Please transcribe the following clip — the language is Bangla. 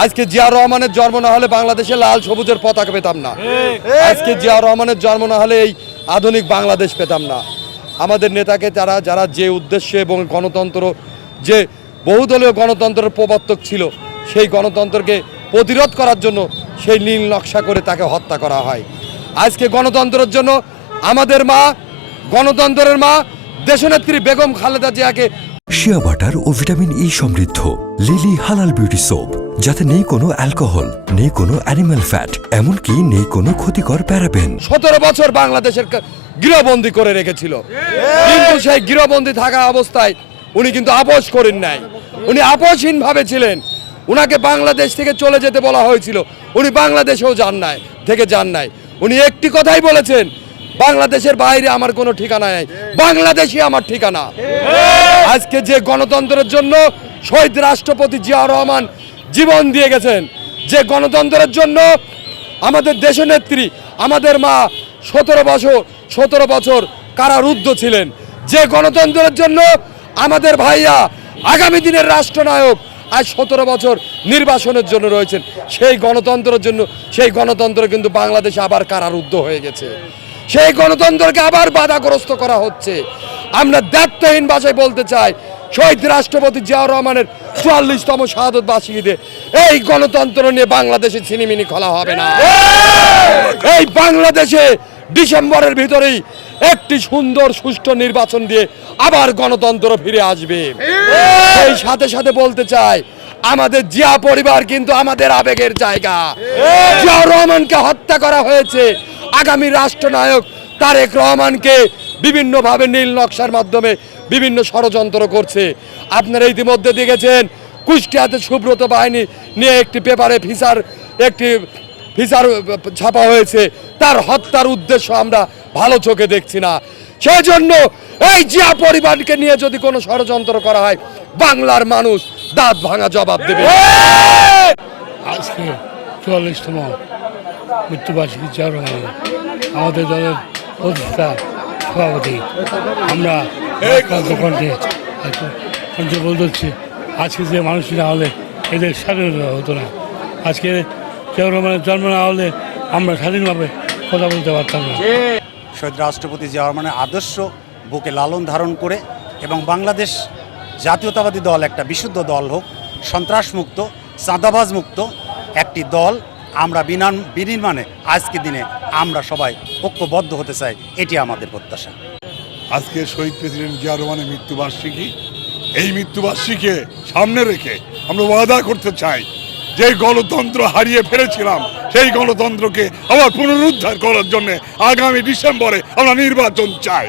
আজকে জিয়া রহমানের জন্ম না হলে বাংলাদেশে লাল সবুজের পতাকা পেতাম না। আজকে জিয়া রহমানের জন্ম না হলে এই আধুনিক বাংলাদেশ পেতাম না। আমাদের নেতাকে যারা যে উদ্দেশ্যে এবং গণতন্ত্র যে বহুদলীয় গণতন্ত্রের প্রবর্তক ছিল, সেই গণতন্ত্রকে প্রতিরোধ করার জন্য সেই নীল নকশা করে তাকে হত্যা করা হয়। আজকে গণতন্ত্রের জন্য আমাদের মা, গণতন্ত্রের মা দেশনেত্রী বেগম খালেদা জিয়াকে শিয়া বাটার ও ভিটামিন ই সমৃদ্ধ লিলি হালাল বিউটি সোপ, যাতে নেই কোনো অ্যালকোহল, নেই কোনো অ্যানিমাল ফ্যাট, এমনকি নেই কোনো ক্ষতিকর প্যারাবেন। 17 বছর বাংলাদেশের গৃহবন্দী করে রেখেছিল, কিন্তু সেই গৃহবন্দী থাকা অবস্থায় উনি কিন্তু আপোষ করেন নাই। উনি আপোষহীন ভাবে ছিলেন। উনাকে বাংলাদেশ থেকে চলে যেতে বলা হয়েছিল, উনি বাংলাদেশেও যান নাই। উনি একটি কথাই বলেছেন, বাংলাদেশের বাইরে আমার কোনো ঠিকানা নাই, বাংলাদেশই আমার ঠিকানা। আজকে যে গণতন্ত্রের জন্য শহীদ রাষ্ট্রপতি জিয়া রহমান জীবন দিয়ে গেছেন, যে গণতন্ত্রের জন্য আমাদের দেশনেত্রী, আমাদের মা 17 বছর কারারুদ্ধ ছিলেন, যে গণতন্ত্রের জন্য আমাদের ভাইয়া আগামী দিনের রাষ্ট্রনায়ক আজ 17 বছর নির্বাসনের জন্য রয়েছেন, সেই গণতন্ত্র কিন্তু বাংলাদেশে আবার কারারুদ্ধ হয়ে গেছে। সেই গণতন্ত্রকে আবার বাধাগ্রস্ত করা হচ্ছে। আমরা দায়িত্বহীন ভাষায় বলতে চাই, শহীদ রাষ্ট্রপতি জিয়া রহমানের 44তম শাহাদত বার্ষিকীতে এই গণতন্ত্র নিয়ে বাংলাদেশে ছিনিমিনি খোলা হবে না। এই বাংলাদেশে ডিসেম্বরের ভিতরেই একটি সুন্দর সুষ্ঠু নির্বাচন দিয়ে আবার গণতন্ত্র ফিরে আসবে। এই সাথে সাথে বলতে চাই, আমাদের জিয়া পরিবার কিন্তু আমাদের আবেগের জায়গা। জিয়া রহমানকে হত্যা করা হয়েছে। আগামী রাষ্ট্রনায়ক তারেক রহমানকে বিভিন্নভাবে নীল নকশার মাধ্যমে বিভিন্ন ষড়যন্ত্র করছে। আপনারা ইতিমধ্যে দেখেছেন, কুষ্টিয়াতে সুব্রত বাহিনী নিয়ে একটি পেপারে ফিচার ছাপা হয়েছে। তার হত্যার উদ্দেশ্য আমরা ভালো চোখে দেখছি না। সেই জন্য এই জিয়া পরিবারকে নিয়ে যদি কোনো ষড়যন্ত্র করা হয়, বাংলার মানুষ দাঁত ভাঙা জবাব দেবে। আজকে 44তম মৃত্যুবার্ষিকী জিয়া রহমান, আমাদের দলের প্রতিষ্ঠাতা সভাপতি, আমরা কণ্ঠে বলছি, আজকে যে মানুষ না হলে এদের স্বাধীনতা হতো না। আজকে জিয়া রহমানের জন্ম না হলে আমরা স্বাধীনভাবে কথা বলতে পারতাম না। শহীদ রাষ্ট্রপতি জিয়া রহমানের আদর্শ বুকে লালন ধারণ করে এবং বাংলাদেশ জাতীয়তাবাদী দল একটা বিশুদ্ধ দল হোক, সন্ত্রাসমুক্ত, চাঁদাবাজ মুক্ত একটি দল আমরা বিনির্মাণে আজকে দিনে আমরা সবাই ঐক্যবদ্ধ হতে চাই, এটি আমাদের প্রত্যাশা। আজকে শহীদ প্রেসিডেন্ট জিয়া রহমানের মৃত্যুবার্ষিকী। এই মৃত্যুবার্ষিকীকে সামনে রেখে আমরা ওয়াদা করতে চাই, যে গণতন্ত্র হারিয়ে ফেলেছিলাম সেই গণতন্ত্রকে আবার পুনরুদ্ধার করার জন্য আগামী ডিসেম্বরে আমরা নির্বাচন চাই।